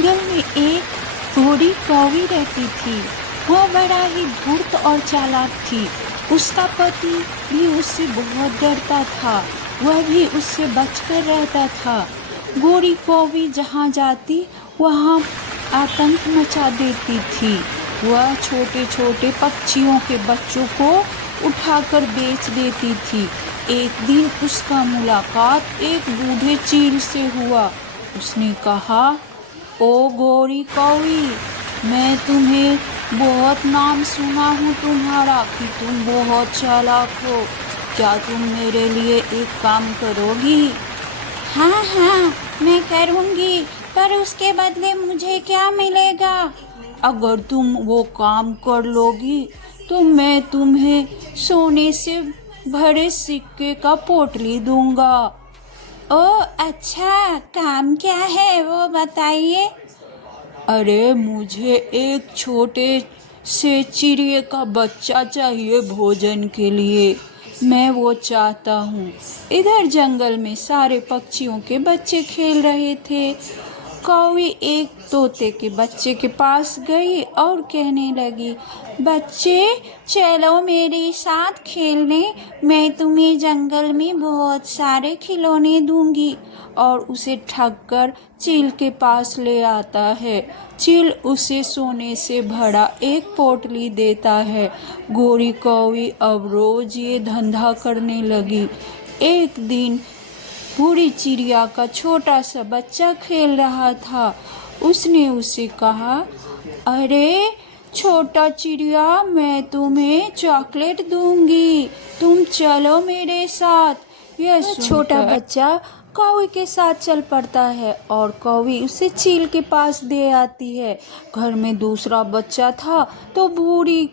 जंगल में एक गोरी कौवी रहती थी। वह बड़ा ही धूर्त और चालाक थी। उसका पति भी उससे बहुत डरता था। वह भी उससे बचकर रहता था। गोरी कौवी जहाँ जाती वहाँ आतंक मचा देती थी। वह छोटे छोटे पक्षियों के बच्चों को उठाकर बेच देती थी। एक दिन उसका मुलाकात एक बूढ़े चील से हुआ। उसने कहा, ओ गोरी कौवी, मैं तुम्हें बहुत नाम सुना हूँ तुम्हारा कि तुम बहुत चालाक हो। क्या तुम मेरे लिए एक काम करोगी? हाँ हाँ, मैं करूँगी, पर उसके बदले मुझे क्या मिलेगा? अगर तुम वो काम कर लोगी तो मैं तुम्हें सोने से भरे सिक्के का पोटली दूंगा। ओ अच्छा, काम क्या है वो बताइए। अरे मुझे एक छोटे से चिड़िए का बच्चा चाहिए भोजन के लिए। मैं वो चाहता हूँ। इधर जंगल में सारे पक्षियों के बच्चे खेल रहे थे। कौवी एक तोते के बच्चे के पास गई और कहने लगी, बच्चे, चलो मेरे साथ खेलने, मैं तुम्हें जंगल में बहुत सारे खिलौने दूंगी। और उसे ठग कर चील के पास ले आता है। चील उसे सोने से भरा एक पोटली देता है। गोरी कौवी अब रोज ये धंधा करने लगी। एक दिन बूढ़ी चिड़िया का छोटा सा बच्चा खेल रहा था। उसने उसे कहा, अरे छोटा चिड़िया, मैं तुम्हें चॉकलेट दूंगी, तुम चलो मेरे साथ। यह छोटा बच्चा कौवी के साथ चल पड़ता है और कौवी उसे चील के पास दे आती है। घर में दूसरा बच्चा था तो बूढ़ी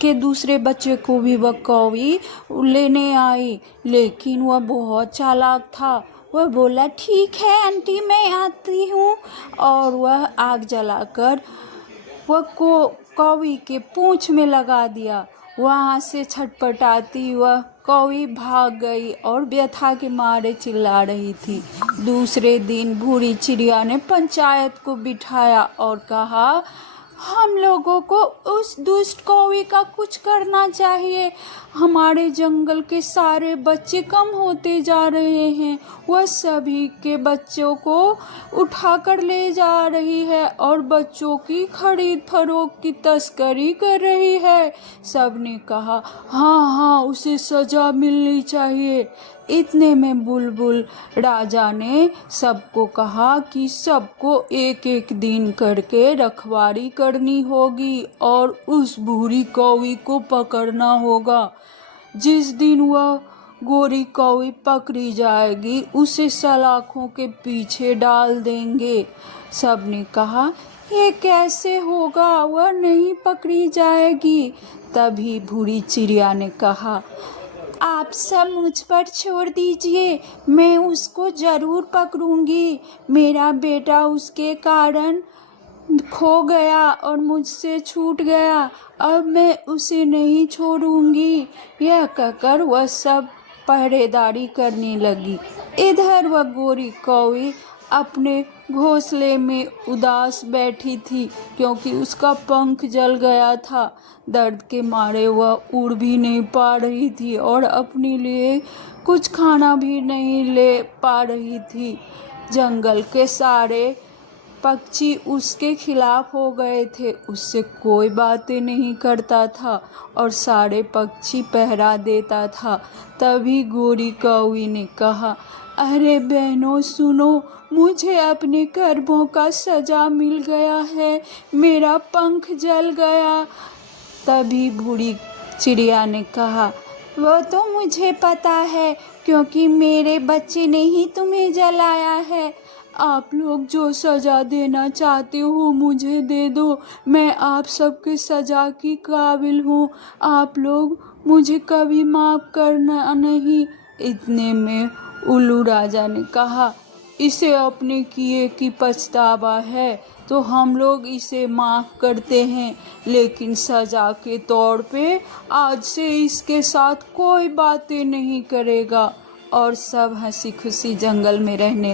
के दूसरे बच्चे को भी वह कौवी लेने आई, लेकिन वह बहुत चालाक था। वह बोला, ठीक है आंटी, मैं आती हूँ। और वह आग जलाकर वह कौवी के पूंछ में लगा दिया। वहाँ से छटपटाती वह कौवी भाग गई और व्यथा के मारे चिल्ला रही थी। दूसरे दिन बूढ़ी चिड़िया ने पंचायत को बिठाया और कहा, हम लोगों को उस दुष्ट कौवी का कुछ करना चाहिए। हमारे जंगल के सारे बच्चे कम होते जा रहे हैं। वह सभी के बच्चों को उठाकर ले जा रही है और बच्चों की खरीद फरोख्त की तस्करी कर रही है। सबने कहा, हाँ हाँ, उसे सजा मिलनी चाहिए। इतने में बुलबुल राजा ने सबको कहा कि सबको एक एक दिन करके रखवारी करनी होगी और उस बूढ़ी कौवी को पकड़ना होगा। जिस दिन वह गोरी कौवी पकड़ी जाएगी उसे सलाखों के पीछे डाल देंगे। सबने कहा, ये कैसे होगा, वह नहीं पकड़ी जाएगी। तभी बूढ़ी चिड़िया ने कहा, आप सब मुझ पर छोड़ दीजिए, मैं उसको ज़रूर पकड़ूंगी। मेरा बेटा उसके कारण खो गया और मुझसे छूट गया, अब मैं उसे नहीं छोड़ूंगी। यह कहकर वह सब पहरेदारी करने लगी। इधर वह गोरी कौवी अपने घोंसले में उदास बैठी थी क्योंकि उसका पंख जल गया था। दर्द के मारे वह उड़ भी नहीं पा रही थी और अपने लिए कुछ खाना भी नहीं ले पा रही थी। जंगल के सारे पक्षी उसके खिलाफ हो गए थे। उससे कोई बातें नहीं करता था और सारे पक्षी पहरा देता था। तभी गोरी कौवी ने कहा, अरे बहनों सुनो, मुझे अपने कर्मों का सजा मिल गया है, मेरा पंख जल गया। तभी बूढ़ी चिड़िया ने कहा, वो तो मुझे पता है, क्योंकि मेरे बच्चे ने ही तुम्हें जलाया है। आप लोग जो सज़ा देना चाहते हो मुझे दे दो, मैं आप सबके सज़ा की काबिल हूँ। आप लोग मुझे कभी माफ़ करना नहीं। इतने में उल्लू राजा ने कहा, इसे अपने किए की पछतावा है तो हम लोग इसे माफ़ करते हैं, लेकिन सज़ा के तौर पे आज से इसके साथ कोई बातें नहीं करेगा। और सब हंसी खुशी जंगल में रहने